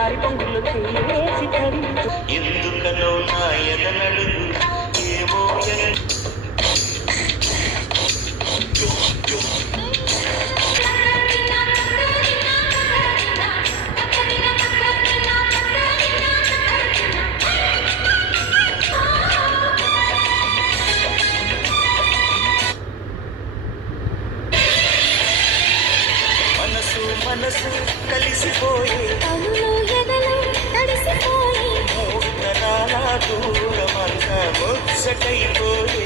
చిన్నారి పొంగులు చేసి ఎందుకనో నా ఎదనడుగు ఏమో మనసు కలిసిపోయి మూడు తరాల దూరమంతా ముచ్చటైపోయి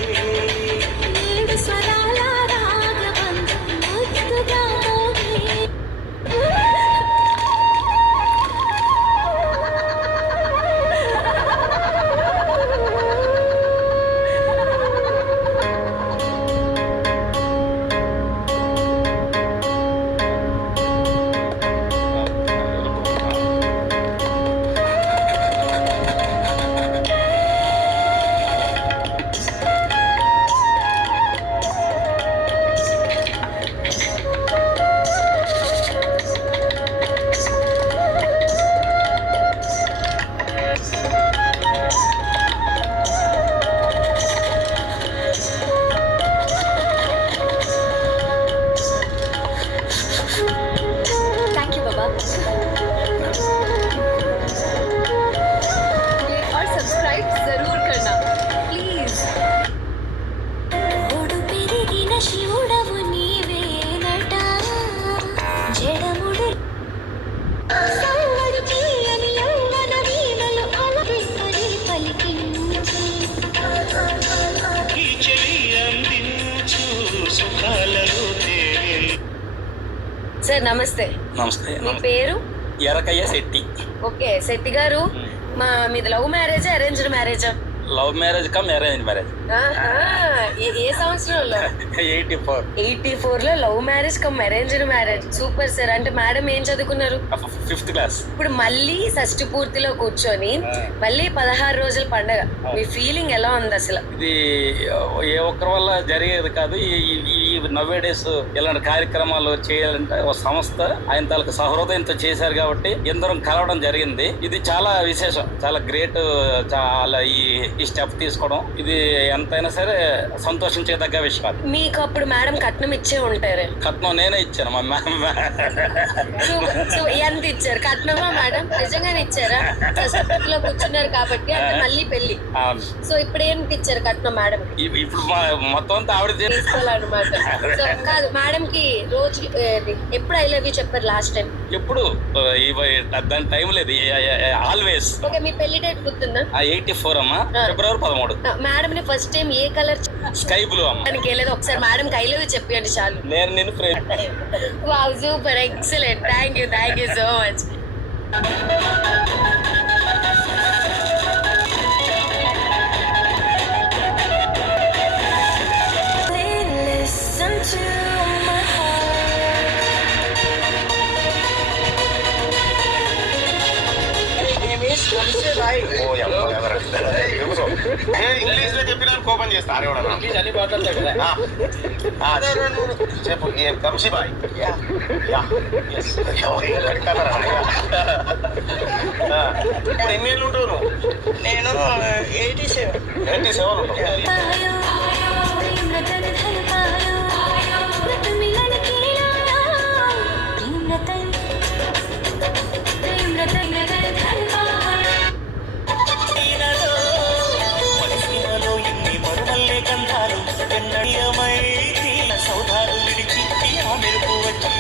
సార్ నమస్తే. నమస్తే. మీ పేరు? ఎరకయ్య శెట్టి. ఓకే శెట్టి గారు, మీది లవ్ మ్యారేజ్ అరేంజ్డ్ మ్యారేజా? Love marriage come arrange marriage. ఏ సంవత్సరంలో? 84 లో love marriage come arranged marriage. Super sir. అంటే మేడం ఏం చదువుకున్నారు? 5th class. ఇప్పుడు మళ్ళీ షష్ఠి పూర్తిలో కూర్చొని మళ్ళీ 16 రోజుల పండగ, మీ ఫీలింగ్ ఎలా ఉంది అసలు? ఇది ఏ ఒక్కరి వల్ల జరిగేది కాదు. ఈ నవ్వే డేస్ ఇలాంటి కార్యక్రమాలు చేయాలంటే ఒక సంస్థ ఆయన తాలూకు సహృదయంతో చేశారు కాబట్టి ఎందరం కలవడం జరిగింది. ఇది చాలా విశేషం, చాలా గ్రేట్. చాలా ఈ స్టెప్ తీసుకోవడం ఇది ఎంతైనా సరే సంతోషించదగ్గ విషయం. మీకు అప్పుడు మేడం కట్నం ఇచ్చే ఉంటారు? కట్నం నేనే ఇచ్చాను. ఎంత ఇచ్చారు కట్నమా మేడం? నిజంగానే ఇచ్చారా? లో కూర్చున్నారు కాబట్టి అంటే మళ్ళీ పెళ్లి. సో ఇప్పుడు ఏంటి ఇచ్చారు కట్నం మేడం? ఇప్పుడు మొత్తం అంతా ఆవిడ తీసుకోవాలన్నమాట. సో కాదు మేడం కి రోజు ఎప్పుడు ఐ లవ్ యూ చెప్పారు లాస్ట్ టైం? ఎప్పుడు దాని టైం లేదు, ఆల్వేస్. ఓకే మీ పెళ్లి డేట్ గుర్తుందా? 84 అమ్మా, ఫిబ్రవరి 13. మేడం ని ఫస్ట్ టైం ఏ కలర్? స్కై బ్లూ అమ్మా. లేదు ఒకసారి మేడం కి ఐ లవ్ యూ చెప్పండి చాలు. నేను నిన్ను friend. Wow super excellent. Thank you so much. English లో చెప్పిన కోపం చేస్తారు. చెప్పు కంసిబాయ్. ఇప్పుడు ఎన్ని ఏళ్ళు ఉంటావు నువ్వు? నేను 87 ఉంటావు. సౌధాలు విడిచి మెరుపు వచ్చి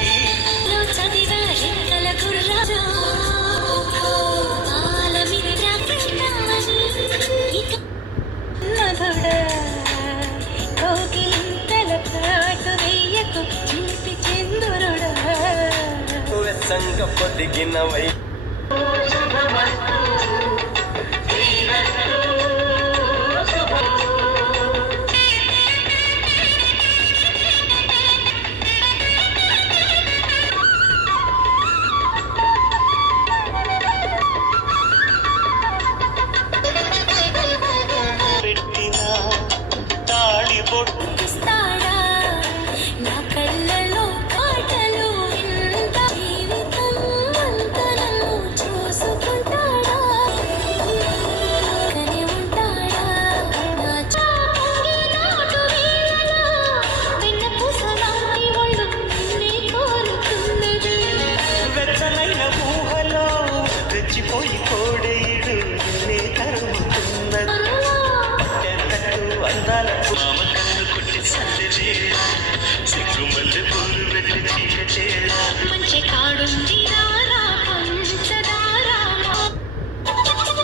సంగ పొదిగినవై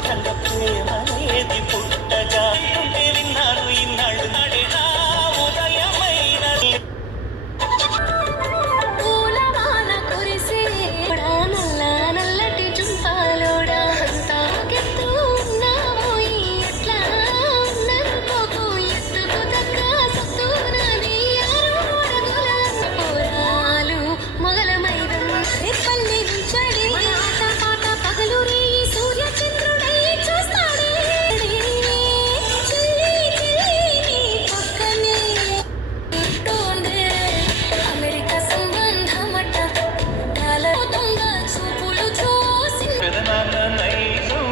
రంగ ప్రేమనేది పుట్టగా ఉంటే విన్నాను ఇన్నాళ్ళు నాడే నా ఉదయమైన పూలవాన కురిసే నల్ల నల్లటి జుంపాలోడా అంతా గెత్తు ఉన్నావోయి ఎట్లా ఉన్ననుకోకు ఎత్తుకు తగ్గ సత్తూనది అరుడుగుల పోరాలు మొగల మైదం రేపల్లి నుంచడి ఆట పాట పగలు రే సూర్య చంద్రుడై చూస్తాడే చెల్లి చెల్లి పక్కనే తోందే అమెరికా సంబంధమట కాలతుంగ చూపులు చూసి పెదనాన్న నైజం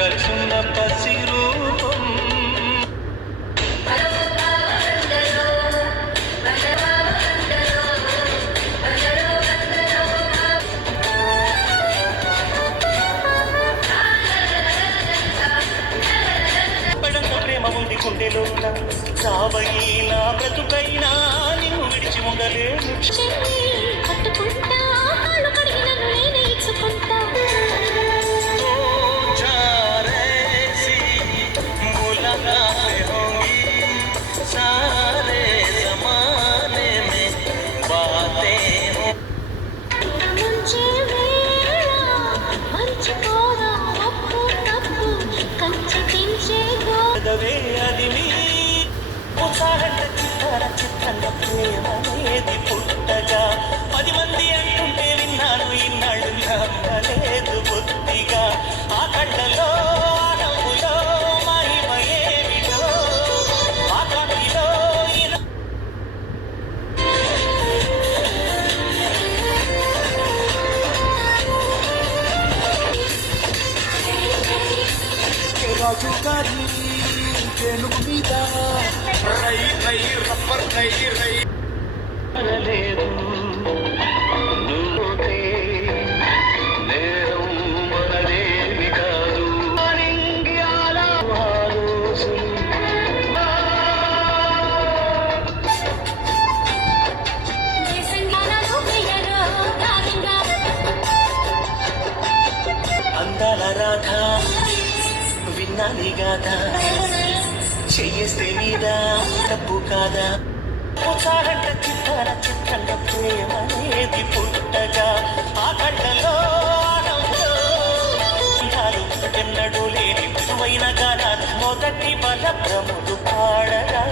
కలుసున్న పసి రూపం పడంతో ప్రేమ ఉంది గుండెలోన సావయినా బ్రతుకైనా నిన్ను విడిచి ఉండలేను చెల్లి కట్టుకుంటా కాళ్ళు కడిగి నన్ను నేనే ఇచ్చుకుంటా सी मुलाकातें होंगी सारे जमाने में बातें होंगी ముంచే వేళ మర్చిపోదా అప్పు తప్పు కంచె పెంచే చదవే అది మీ ఉత్సాహంట చిత్తార చిత్రంగా ప్రేమనేది పుట్టగా 10 మంది అంటుంటే విన్నాను ఇన్నాళ్ళు నమ్మలేదు బుద్ధిగా ఆ కళ్ళలో ఆ నవ్వులో మహిమయేమిటో ఆ కాంతిలో ఈయన అనలేదు నువ్వుతే నేరం మనదేమి కాదు అనింగ్యాల ఆలోసులు అందాల రాధ విన్నాని గాథ చెయ్యేస్తే మీద తప్పు కాదా ఉత్సాహంట చిత్తార చిత్రంగా ప్రేమనేది పుట్టగా ఆ కళ్ళలో ఆ నవ్వులో బంధాలు ఎన్నడూ లేని మృదువైన గాన మొదటి బల ప్రముదు పాడగా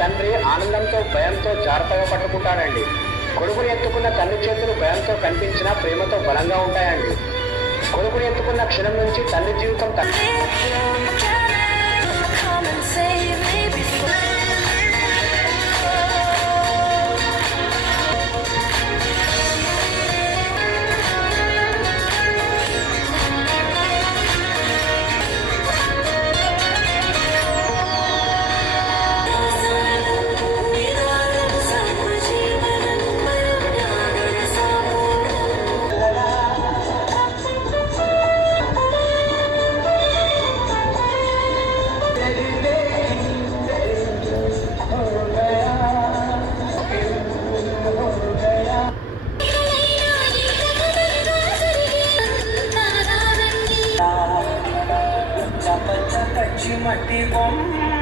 తండ్రి ఆనందంతో భయంతో జాగ్రత్తగా పట్టుకుంటాడండి. కొడుకుని ఎత్తుకున్న తల్లి చేతులు భయంతో కనిపించినా ప్రేమతో బలంగా ఉంటాయండి. కొడుకుని ఎత్తుకున్న క్షణం నుంచి తల్లి జీవితం Come and save me before పచ్చి మట్టి బొమ్మ